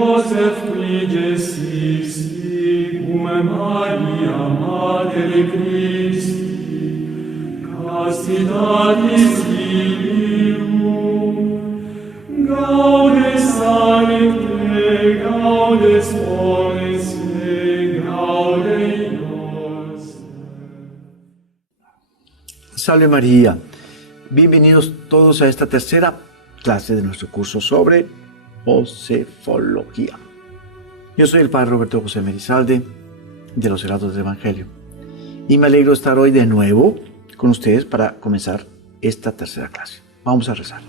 Joseph qui gessi, cum Maria Mater Christi, castitatis filium, gaudes sancte, gaudes bonese, gaude Iosef. Salve María, bienvenidos todos a esta tercera clase de nuestro curso sobre Josefología. Yo soy el Padre Roberto José Merizalde de los Heraldos del Evangelio y me alegro de estar hoy de nuevo con ustedes para comenzar esta tercera clase. Vamos a rezar.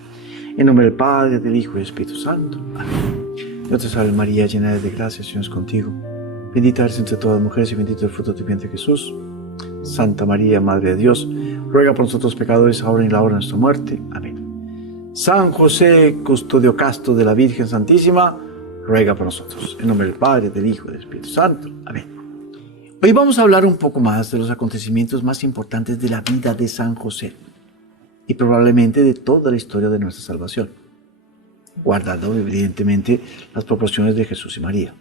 En nombre del Padre, del Hijo y del Espíritu Santo. Amén. Dios te salve María, llena de gracia, el Señor es contigo. Bendita eres entre todas las mujeres y bendito el fruto de tu vientre Jesús. Santa María, Madre de Dios, ruega por nosotros pecadores, ahora y en la hora de nuestra muerte. Amén. San José, custodio casto de la Virgen Santísima, ruega por nosotros. En nombre del Padre, del Hijo y del Espíritu Santo. Amén. Hoy vamos a hablar un poco más de los acontecimientos más importantes de la vida de San José y probablemente de toda la historia de nuestra salvación, guardando evidentemente las proporciones de Jesús y María.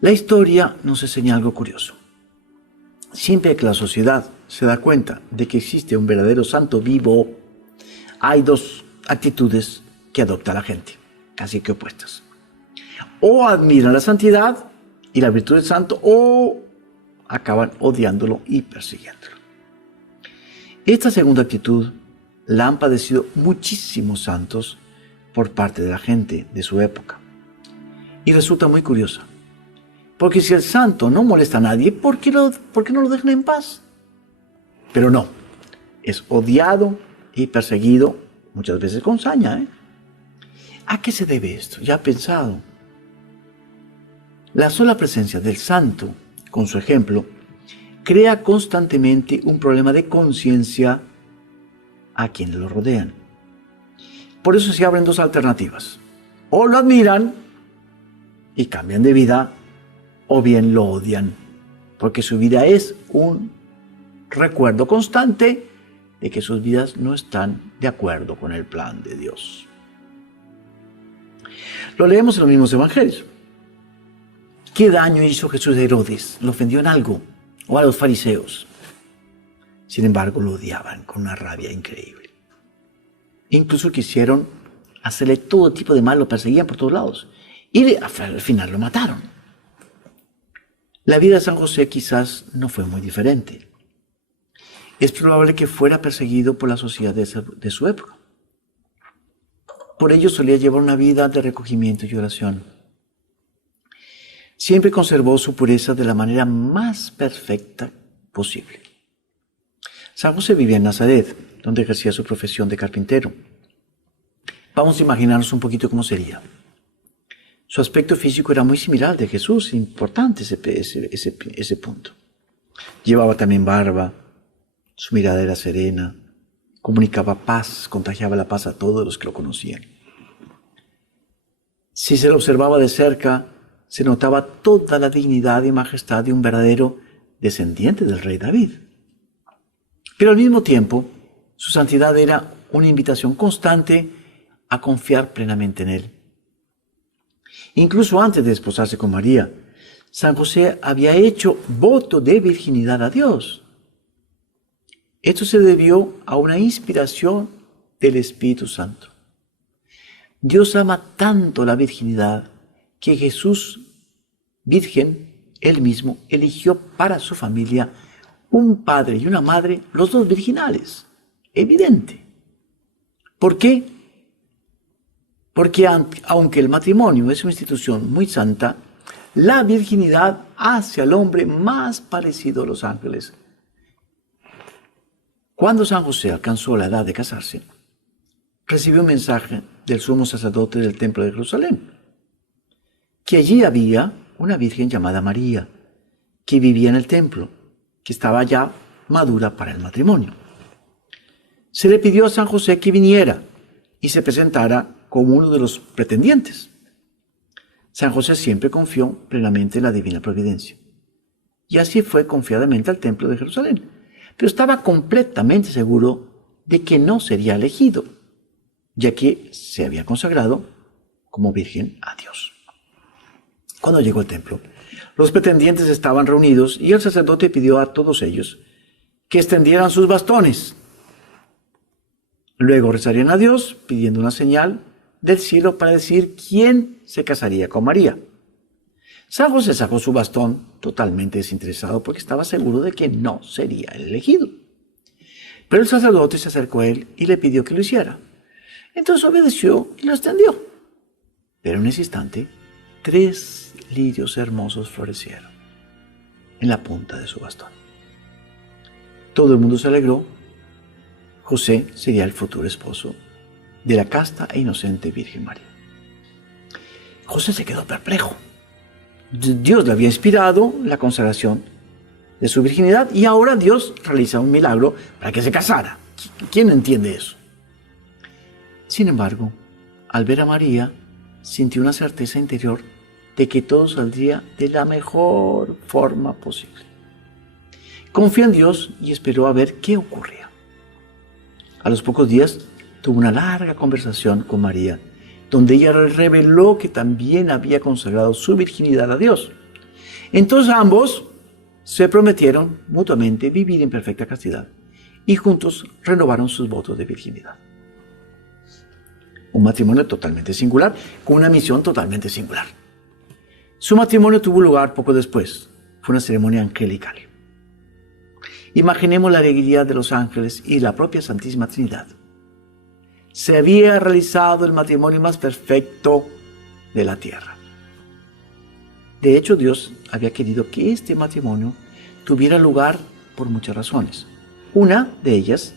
La historia nos enseña algo curioso. Siempre que la sociedad se da cuenta de que existe un verdadero santo vivo, hay dos actitudes que adopta la gente, casi que opuestas. O admiran la santidad y la virtud del santo, o acaban odiándolo y persiguiéndolo. Esta segunda actitud la han padecido muchísimos santos por parte de la gente de su época. Y resulta muy curiosa. Porque si el santo no molesta a nadie, ¿por qué no lo dejan en paz? Pero no, es odiado y perseguido, muchas veces con saña. ¿A qué se debe esto? ¿Ya ha pensado? La sola presencia del santo, con su ejemplo, crea constantemente un problema de conciencia a quienes lo rodean. Por eso se abren dos alternativas. O lo admiran y cambian de vida, o bien lo odian, porque su vida es un recuerdo constante de que sus vidas no están de acuerdo con el plan de Dios. Lo leemos en los mismos evangelios. ¿Qué daño hizo Jesús a Herodes? ¿Lo ofendió en algo? ¿O a los fariseos? Sin embargo, lo odiaban con una rabia increíble. Incluso quisieron hacerle todo tipo de mal, lo perseguían por todos lados. Y al final lo mataron. La vida de San José quizás no fue muy diferente. Es probable que fuera perseguido por la sociedad de su época. Por ello solía llevar una vida de recogimiento y oración. Siempre conservó su pureza de la manera más perfecta posible. San José vivía en Nazaret, donde ejercía su profesión de carpintero. Vamos a imaginarnos un poquito cómo sería. Su aspecto físico era muy similar al de Jesús, importante ese punto. Llevaba también barba, su mirada era serena, comunicaba paz, contagiaba la paz a todos los que lo conocían. Si se lo observaba de cerca, se notaba toda la dignidad y majestad de un verdadero descendiente del rey David. Pero al mismo tiempo, su santidad era una invitación constante a confiar plenamente en él. Incluso antes de desposarse con María, San José había hecho voto de virginidad a Dios. Esto se debió a una inspiración del Espíritu Santo. Dios ama tanto la virginidad que Jesús, virgen, él mismo, eligió para su familia un padre y una madre, los dos virginales. Evidente. ¿Por qué? Porque aunque el matrimonio es una institución muy santa, la virginidad hace al hombre más parecido a los ángeles. Cuando San José alcanzó la edad de casarse, recibió un mensaje del sumo sacerdote del templo de Jerusalén, que allí había una virgen llamada María, que vivía en el templo, que estaba ya madura para el matrimonio. Se le pidió a San José que viniera y se presentara como uno de los pretendientes. San José siempre confió plenamente en la divina providencia. Y así fue confiadamente al templo de Jerusalén. Pero estaba completamente seguro de que no sería elegido, ya que se había consagrado como virgen a Dios. Cuando llegó al templo, los pretendientes estaban reunidos y el sacerdote pidió a todos ellos que extendieran sus bastones. Luego rezarían a Dios pidiendo una señal del cielo para decir quién se casaría con María. San José sacó su bastón totalmente desinteresado porque estaba seguro de que no sería el elegido. Pero el sacerdote se acercó a él y le pidió que lo hiciera. Entonces obedeció y lo extendió. Pero en ese instante, 3 lirios hermosos florecieron en la punta de su bastón. Todo el mundo se alegró. José sería el futuro esposo de la casta e inocente Virgen María. José se quedó perplejo. Dios le había inspirado la consagración de su virginidad y ahora Dios realiza un milagro para que se casara. ¿Quién entiende eso? Sin embargo, al ver a María, sintió una certeza interior de que todo saldría de la mejor forma posible. Confió en Dios y esperó a ver qué ocurría. A los pocos días tuvo una larga conversación con María, donde ella reveló que también había consagrado su virginidad a Dios. Entonces ambos se prometieron mutuamente vivir en perfecta castidad y juntos renovaron sus votos de virginidad. Un matrimonio totalmente singular, con una misión totalmente singular. Su matrimonio tuvo lugar poco después. Fue una ceremonia angelical. Imaginemos la alegría de los ángeles y la propia Santísima Trinidad. Se había realizado el matrimonio más perfecto de la tierra. De hecho, Dios había querido que este matrimonio tuviera lugar por muchas razones. Una de ellas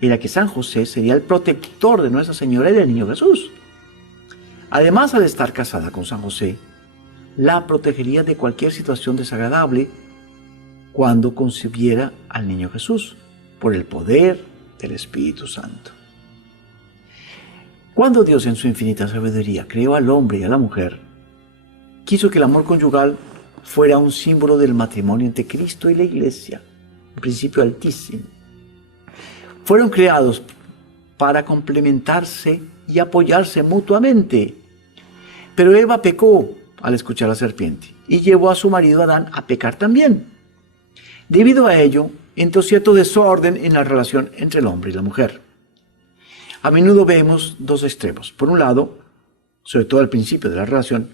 era que San José sería el protector de Nuestra Señora y del Niño Jesús. Además, al estar casada con San José, la protegería de cualquier situación desagradable cuando concibiera al Niño Jesús, por el poder del Espíritu Santo. Cuando Dios en su infinita sabiduría creó al hombre y a la mujer, quiso que el amor conyugal fuera un símbolo del matrimonio entre Cristo y la Iglesia, un principio altísimo. Fueron creados para complementarse y apoyarse mutuamente. Pero Eva pecó al escuchar a la serpiente y llevó a su marido Adán a pecar también. Debido a ello, entró cierto desorden en la relación entre el hombre y la mujer. A menudo vemos dos extremos. Por un lado, sobre todo al principio de la relación,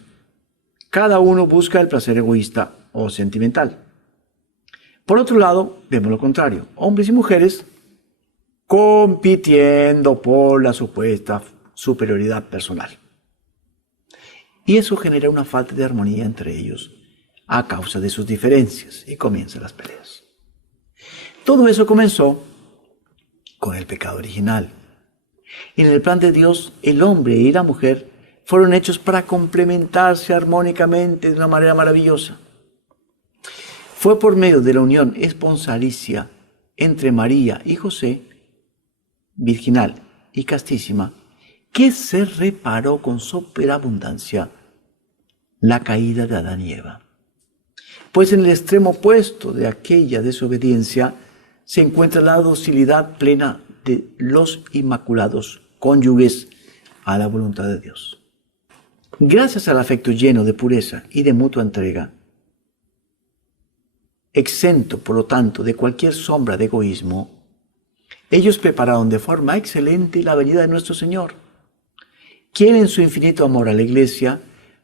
cada uno busca el placer egoísta o sentimental. Por otro lado, vemos lo contrario, hombres y mujeres compitiendo por la supuesta superioridad personal. Y eso genera una falta de armonía entre ellos a causa de sus diferencias y comienzan las peleas. Todo eso comenzó con el pecado original. En el plan de Dios, el hombre y la mujer fueron hechos para complementarse armónicamente de una manera maravillosa. Fue por medio de la unión esponsalicia entre María y José, virginal y castísima, que se reparó con superabundancia la caída de Adán y Eva. Pues en el extremo opuesto de aquella desobediencia se encuentra la docilidad plena de los inmaculados cónyuges a la voluntad de Dios. Gracias al afecto lleno de pureza y de mutua entrega, exento por lo tanto de cualquier sombra de egoísmo, ellos prepararon de forma excelente la venida de nuestro Señor, quien en su infinito amor a la Iglesia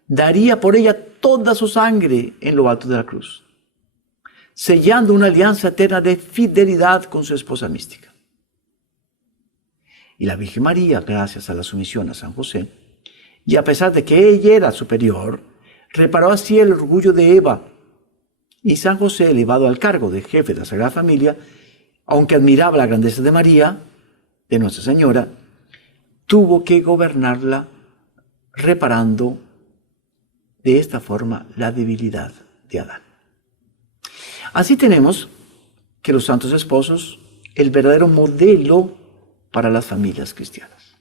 daría por ella toda su sangre en lo alto de la cruz, sellando una alianza eterna de fidelidad con su esposa mística. Y la Virgen María, gracias a la sumisión a San José, y a pesar de que ella era superior, reparó así el orgullo de Eva, y San José, elevado al cargo de jefe de la Sagrada Familia, aunque admiraba la grandeza de María, de Nuestra Señora, tuvo que gobernarla reparando de esta forma la debilidad de Adán. Así tenemos que los santos esposos, el verdadero modelo para las familias cristianas.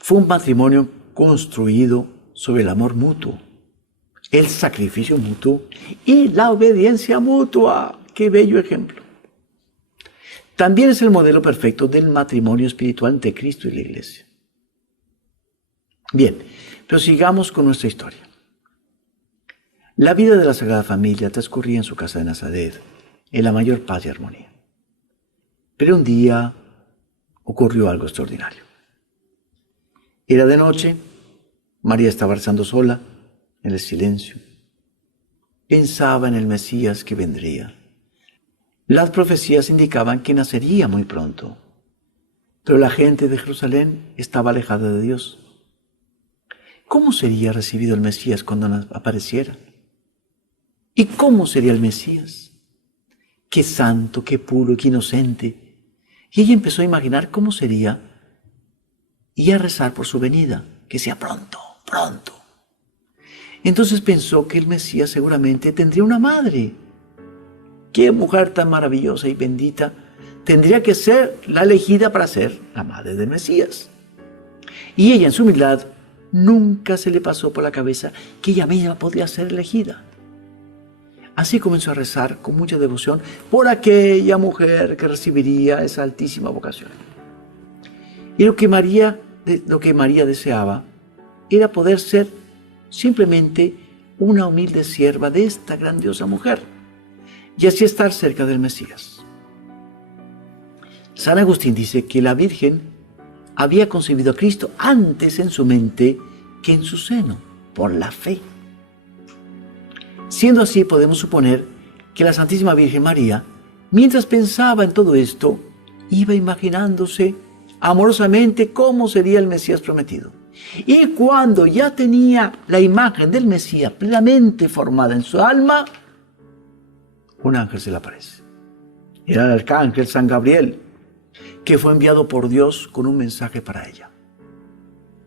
Fue un matrimonio construido sobre el amor mutuo, el sacrificio mutuo y la obediencia mutua. ¡Qué bello ejemplo! También es el modelo perfecto del matrimonio espiritual entre Cristo y la Iglesia. Bien, pero sigamos con nuestra historia. La vida de la Sagrada Familia transcurría en su casa de Nazaret, en la mayor paz y armonía. Pero un día ocurrió algo extraordinario. Era de noche, María estaba rezando sola, en el silencio. Pensaba en el Mesías que vendría. Las profecías indicaban que nacería muy pronto, pero la gente de Jerusalén estaba alejada de Dios. ¿Cómo sería recibido el Mesías cuando apareciera? ¿Y cómo sería el Mesías? Qué santo, qué puro, qué inocente. Y ella empezó a imaginar cómo sería y a rezar por su venida, que sea pronto, pronto. Entonces pensó que el Mesías seguramente tendría una madre. Qué mujer tan maravillosa y bendita tendría que ser la elegida para ser la madre del Mesías. Y ella en su humildad nunca se le pasó por la cabeza que ella misma podría ser elegida. Así comenzó a rezar con mucha devoción por aquella mujer que recibiría esa altísima vocación. Y lo que María deseaba era poder ser simplemente una humilde sierva de esta grandiosa mujer y así estar cerca del Mesías. San Agustín dice que la Virgen había concebido a Cristo antes en su mente que en su seno, por la fe. Siendo así, podemos suponer que la Santísima Virgen María, mientras pensaba en todo esto, iba imaginándose amorosamente cómo sería el Mesías prometido. Y cuando ya tenía la imagen del Mesías plenamente formada en su alma, un ángel se le aparece. Era el arcángel San Gabriel, que fue enviado por Dios con un mensaje para ella.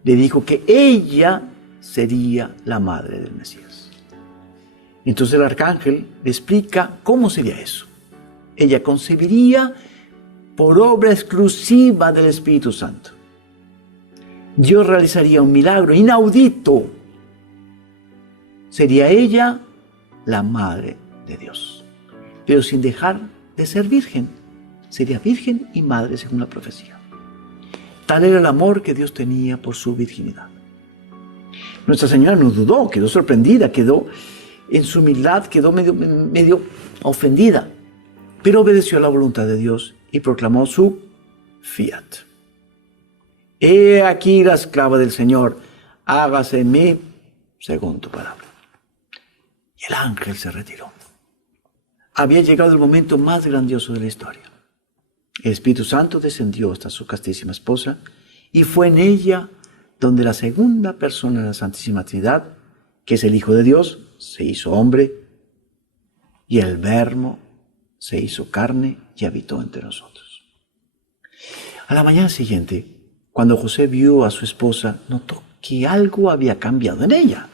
Le dijo que ella sería la madre del Mesías. Entonces el arcángel le explica cómo sería eso. Ella concebiría por obra exclusiva del Espíritu Santo. Dios realizaría un milagro inaudito. Sería ella la madre de Dios, pero sin dejar de ser virgen. Sería virgen y madre según la profecía. Tal era el amor que Dios tenía por su virginidad. Nuestra Señora no dudó, quedó sorprendida, quedó en su humildad, quedó medio ofendida, pero obedeció a la voluntad de Dios y proclamó su fiat. He aquí la esclava del Señor, hágase en mí según tu palabra. Y el ángel se retiró. Había llegado el momento más grandioso de la historia. El Espíritu Santo descendió hasta su castísima esposa y fue en ella donde la segunda persona de la Santísima Trinidad, que es el Hijo de Dios, se hizo hombre y el Verbo se hizo carne y habitó entre nosotros. A la mañana siguiente, cuando José vio a su esposa, notó que algo había cambiado en ella.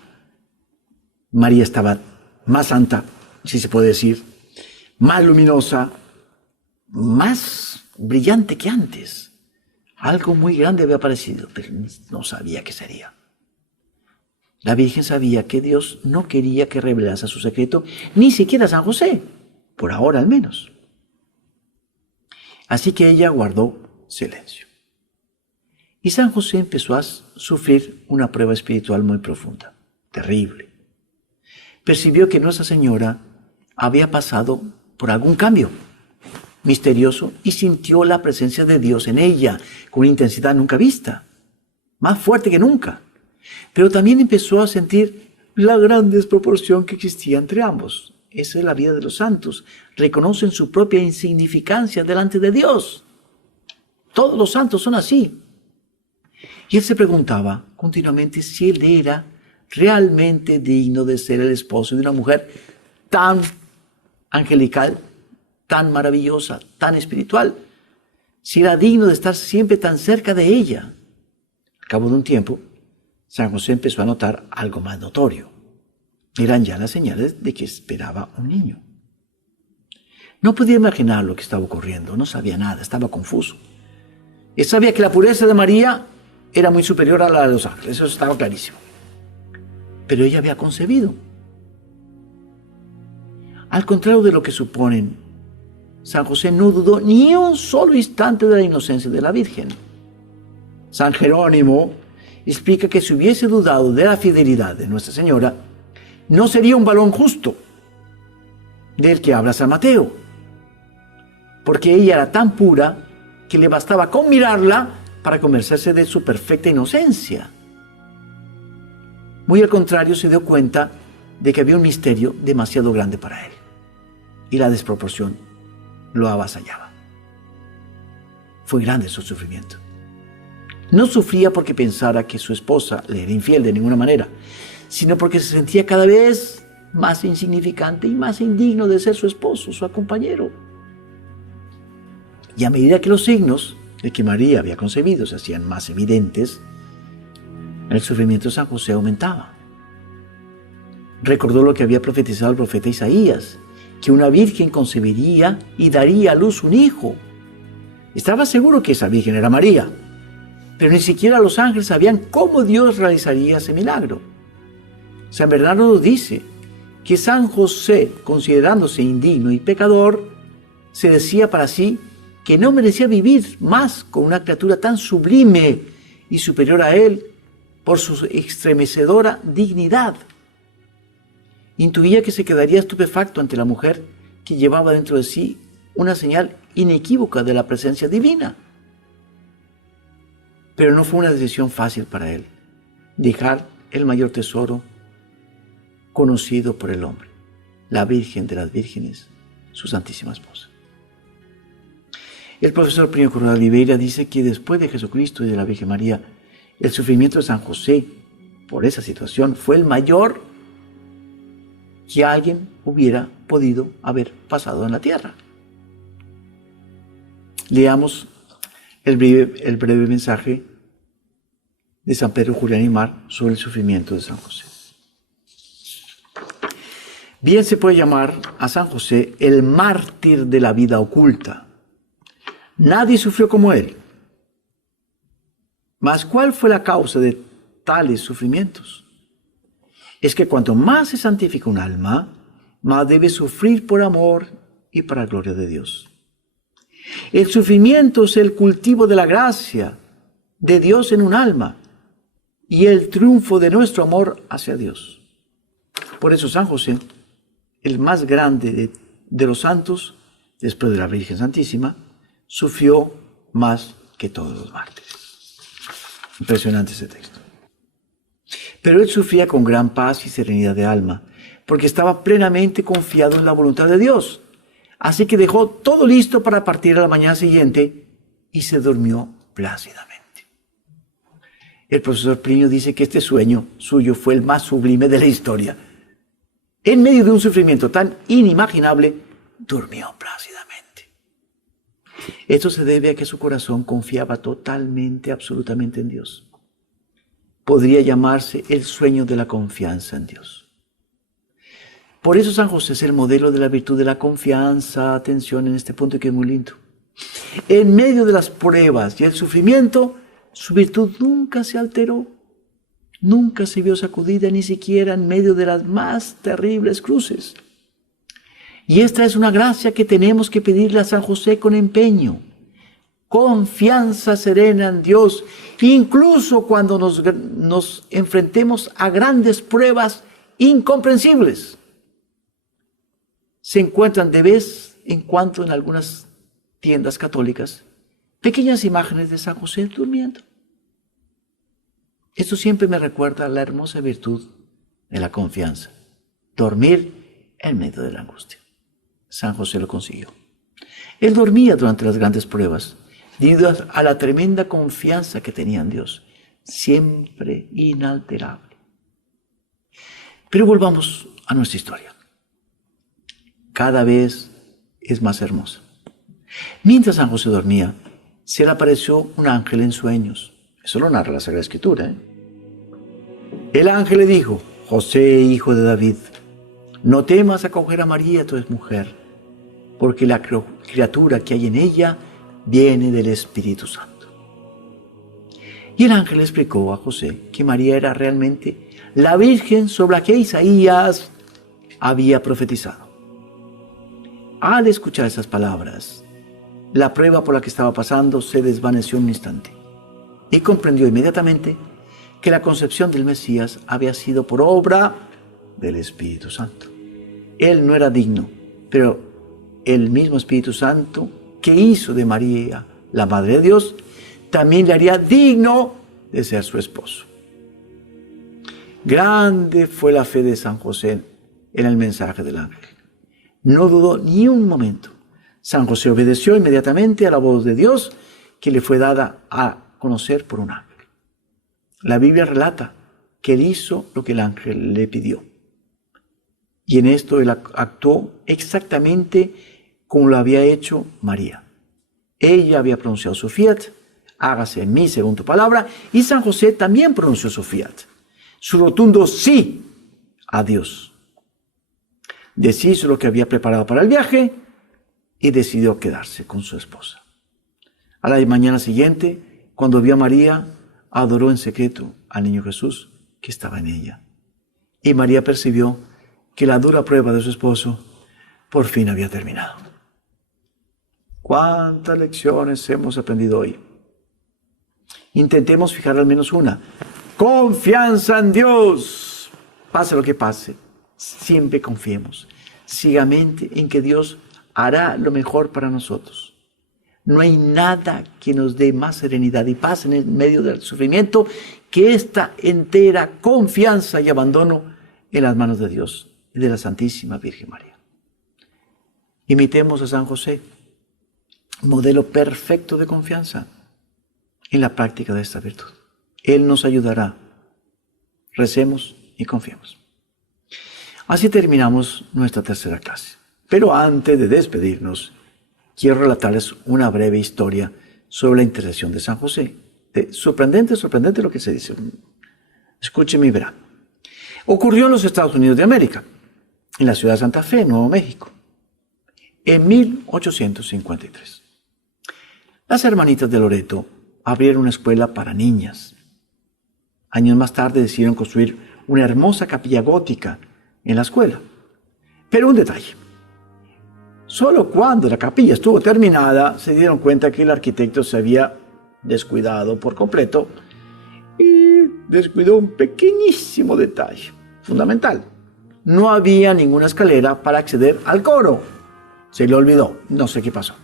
María estaba más santa, si se puede decir, más luminosa, más brillante que antes. Algo muy grande había aparecido, pero no sabía qué sería. La Virgen sabía que Dios no quería que revelase su secreto, ni siquiera a San José, por ahora al menos. Así que ella guardó silencio. Y San José empezó a sufrir una prueba espiritual muy profunda, terrible. Percibió que Nuestra Señora había pasado por algún cambio misterioso y sintió la presencia de Dios en ella con una intensidad nunca vista, más fuerte que nunca. Pero también empezó a sentir la gran desproporción que existía entre ambos. Esa es la vida de los santos. Reconocen su propia insignificancia delante de Dios. Todos los santos son así. Y él se preguntaba continuamente si él era realmente digno de ser el esposo de una mujer tan angelical, tan maravillosa, tan espiritual. Si era digno de estar siempre tan cerca de ella. Al cabo de un tiempo, San José empezó a notar algo más notorio. Eran ya las señales de que esperaba un niño. No podía imaginar lo que estaba ocurriendo, no sabía nada, estaba confuso. Él sabía que la pureza de María era muy superior a la de los ángeles, eso estaba clarísimo. Pero ella había concebido. Al contrario de lo que suponen, San José no dudó ni un solo instante de la inocencia de la Virgen. San Jerónimo, explica que si hubiese dudado de la fidelidad de Nuestra Señora, no sería un varón justo del que habla San Mateo, porque ella era tan pura que le bastaba con mirarla para convencerse de su perfecta inocencia. Muy al contrario, se dio cuenta de que había un misterio demasiado grande para él, y la desproporción lo avasallaba. Fue grande su sufrimiento. No sufría porque pensara que su esposa le era infiel de ninguna manera, sino porque se sentía cada vez más insignificante y más indigno de ser su esposo, su compañero. Y a medida que los signos de que María había concebido se hacían más evidentes, el sufrimiento de San José aumentaba. Recordó lo que había profetizado el profeta Isaías, que una virgen concebiría y daría a luz un hijo. Estaba seguro que esa virgen era María, pero ni siquiera los ángeles sabían cómo Dios realizaría ese milagro. San Bernardo dice que San José, considerándose indigno y pecador, se decía para sí que no merecía vivir más con una criatura tan sublime y superior a él por su estremecedora dignidad. Intuía que se quedaría estupefacto ante la mujer que llevaba dentro de sí una señal inequívoca de la presencia divina. Pero no fue una decisión fácil para él, dejar el mayor tesoro conocido por el hombre, la Virgen de las Vírgenes, su Santísima Esposa. El profesor Plinio Correa de Oliveira dice que después de Jesucristo y de la Virgen María, el sufrimiento de San José por esa situación fue el mayor que alguien hubiera podido haber pasado en la tierra. Leamos el breve mensaje de San Pedro Julián y Mar sobre el sufrimiento de San José. Bien se puede llamar a San José el mártir de la vida oculta. Nadie sufrió como él. Mas, ¿cuál fue la causa de tales sufrimientos? Es que cuanto más se santifica un alma, más debe sufrir por amor y para la gloria de Dios. El sufrimiento es el cultivo de la gracia de Dios en un alma y el triunfo de nuestro amor hacia Dios. Por eso San José, el más grande de los santos, después de la Virgen Santísima, sufrió más que todos los mártires. Impresionante ese texto. Pero él sufría con gran paz y serenidad de alma, porque estaba plenamente confiado en la voluntad de Dios. Así que dejó todo listo para partir a la mañana siguiente y se durmió plácidamente. El profesor Plinio dice que este sueño suyo fue el más sublime de la historia. En medio de un sufrimiento tan inimaginable, durmió plácidamente. Esto se debe a que su corazón confiaba totalmente, absolutamente en Dios. Podría llamarse el sueño de la confianza en Dios. Por eso San José es el modelo de la virtud de la confianza. Atención en este punto que es muy lindo. En medio de las pruebas y el sufrimiento, su virtud nunca se alteró. Nunca se vio sacudida, ni siquiera en medio de las más terribles cruces. Y esta es una gracia que tenemos que pedirle a San José con empeño. Confianza serena en Dios, incluso cuando nos enfrentemos a grandes pruebas incomprensibles. Se encuentran de vez en cuando en algunas tiendas católicas pequeñas imágenes de San José durmiendo. Esto siempre me recuerda a la hermosa virtud de la confianza. Dormir en medio de la angustia. San José lo consiguió. Él dormía durante las grandes pruebas, debido a la tremenda confianza que tenía en Dios, siempre inalterable. Pero volvamos a nuestra historia. Cada vez es más hermosa. Mientras San José dormía, se le apareció un ángel en sueños. Eso lo narra la Sagrada Escritura. El ángel le dijo: José, hijo de David, no temas acoger a María, tu mujer, porque la criatura que hay en ella viene del Espíritu Santo. Y el ángel le explicó a José que María era realmente la Virgen sobre la que Isaías había profetizado. Al escuchar esas palabras, la prueba por la que estaba pasando se desvaneció en un instante y comprendió inmediatamente que la concepción del Mesías había sido por obra del Espíritu Santo. Él no era digno, pero el mismo Espíritu Santo que hizo de María la Madre de Dios, también le haría digno de ser su esposo. Grande fue la fe de San José en el mensaje del ángel. No dudó ni un momento. San José obedeció inmediatamente a la voz de Dios que le fue dada a conocer por un ángel. La Biblia relata que él hizo lo que el ángel le pidió. Y en esto él actuó exactamente como lo había hecho María. Ella había pronunciado su fiat, hágase en mí según tu palabra, y San José también pronunció su fiat, su rotundo sí a Dios. Deshizo lo que había preparado para el viaje y decidió quedarse con su esposa. A la mañana siguiente, cuando vio a María, adoró en secreto al niño Jesús que estaba en ella. Y María percibió que la dura prueba de su esposo por fin había terminado. ¿Cuántas lecciones hemos aprendido hoy? Intentemos fijar al menos una. Confianza en Dios. Pase lo que pase, siempre confiemos ciegamente en que Dios hará lo mejor para nosotros. No hay nada que nos dé más serenidad y paz en el medio del sufrimiento que esta entera confianza y abandono en las manos de Dios y de la Santísima Virgen María. Imitemos a San José, modelo perfecto de confianza en la práctica de esta virtud. Él nos ayudará. Recemos y confiemos. Así terminamos nuestra tercera clase. Pero antes de despedirnos, quiero relatarles una breve historia sobre la intercesión de San José. Sorprendente lo que se dice. Escúcheme y verá. Ocurrió en los Estados Unidos de América, en la ciudad de Santa Fe, Nuevo México, en 1853. Las hermanitas de Loreto abrieron una escuela para niñas. Años más tarde decidieron construir una hermosa capilla gótica en la escuela. Pero un detalle. Solo cuando la capilla estuvo terminada se dieron cuenta que el arquitecto se había descuidado por completo y descuidó un pequeñísimo detalle, fundamental. No había ninguna escalera para acceder al coro. Se le olvidó, no sé qué pasó.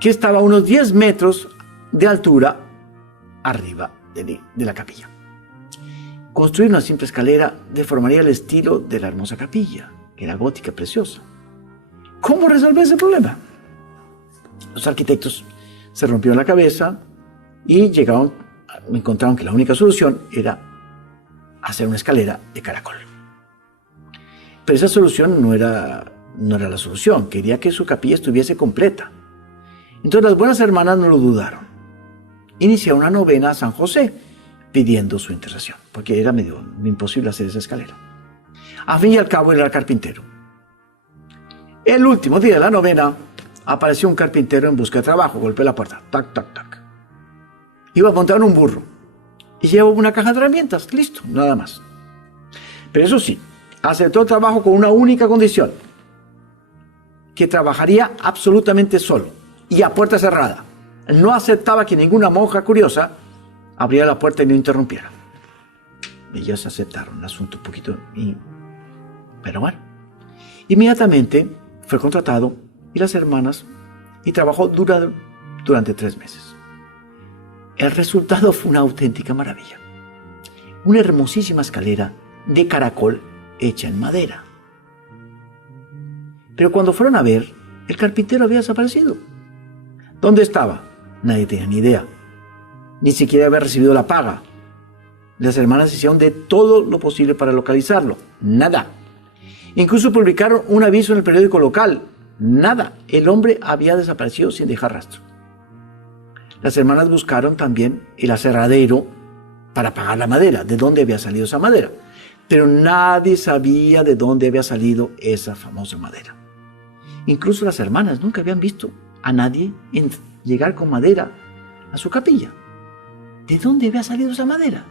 Que estaba a unos 10 metros de altura arriba de la capilla. Construir una simple escalera deformaría el estilo de la hermosa capilla, que era gótica, preciosa. ¿Cómo resolver ese problema? Los arquitectos se rompieron la cabeza y encontraron que la única solución era hacer una escalera de caracol. Pero esa solución no era la solución. Quería que su capilla estuviese completa. Entonces las buenas hermanas no lo dudaron. Iniciaron una novena a San José pidiendo su intercesión, porque era medio imposible hacer esa escalera. A fin y al cabo, él era carpintero. El último día de la novena, apareció un carpintero en busca de trabajo. Golpeó la puerta. Tac, tac, tac. Iba a montar en un burro. Y llevó una caja de herramientas. Listo, nada más. Pero eso sí, aceptó el trabajo con una única condición. Que trabajaría absolutamente solo y a puerta cerrada. No aceptaba que ninguna monja curiosa abriera la puerta y no interrumpiera. Ellas aceptaron el asunto un poquito. Pero bueno. Inmediatamente fue contratado y las hermanas y trabajó durante 3 meses. El resultado fue una auténtica maravilla. Una hermosísima escalera de caracol hecha en madera. Pero cuando fueron a ver, el carpintero había desaparecido. ¿Dónde estaba? Nadie tenía ni idea. Ni siquiera había recibido la paga. Las hermanas hicieron de todo lo posible para localizarlo. Nada. Incluso publicaron un aviso en el periódico local. Nada. El hombre había desaparecido sin dejar rastro. Las hermanas buscaron también el aserradero para pagar la madera, de dónde había salido esa madera. Pero nadie sabía de dónde había salido esa famosa madera. Incluso las hermanas nunca habían visto a nadie llegar con madera a su capilla. ¿De dónde había salido esa madera?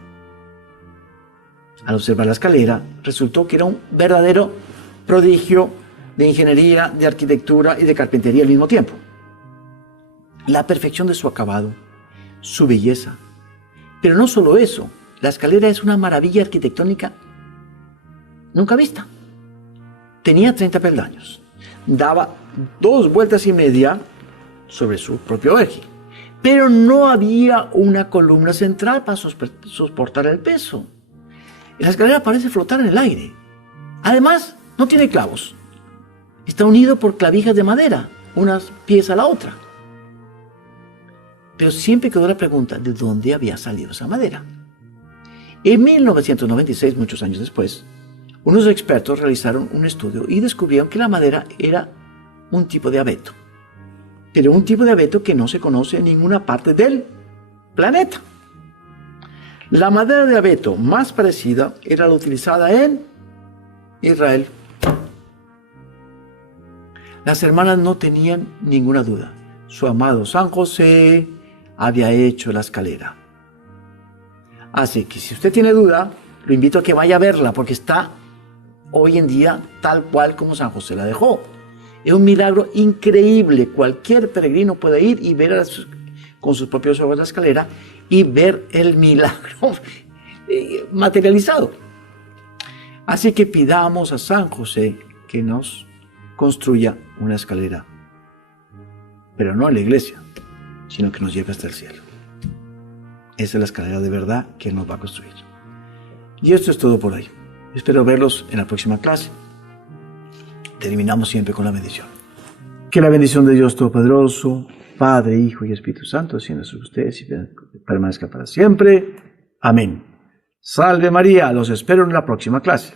Al observar la escalera, resultó que era un verdadero prodigio de ingeniería, de arquitectura y de carpintería al mismo tiempo. La perfección de su acabado, su belleza Pero no solo eso, la escalera es una maravilla arquitectónica nunca vista. Tenía 30 peldaños, daba 2 vueltas y media sobre su propio eje, pero no había una columna central para soportar el peso. La escalera parece flotar en el aire. Además, no tiene clavos. Está unido por clavijas de madera, unas pies a la otra. Pero siempre quedó la pregunta de dónde había salido esa madera. En 1996, muchos años después, unos expertos realizaron un estudio y descubrieron que la madera era un tipo de abeto. Pero un tipo de abeto que no se conoce en ninguna parte del planeta. La madera de abeto más parecida era la utilizada en Israel. Las hermanas no tenían ninguna duda. Su amado San José había hecho la escalera. Así que si usted tiene duda, lo invito a que vaya a verla porque está hoy en día tal cual como San José la dejó. Es un milagro increíble. Cualquier peregrino puede ir y ver con sus propios ojos la escalera y ver el milagro materializado. Así que pidamos a San José que nos construya una escalera, pero no en la iglesia, sino que nos lleve hasta el cielo. Esa es la escalera de verdad que Él nos va a construir. Y esto es todo por hoy. Espero verlos en la próxima clase. Terminamos siempre con la bendición. Que la bendición de Dios Todopoderoso, Padre, Hijo y Espíritu Santo, descienda sobre ustedes y permanezca para siempre. Amén. Salve María, los espero en la próxima clase.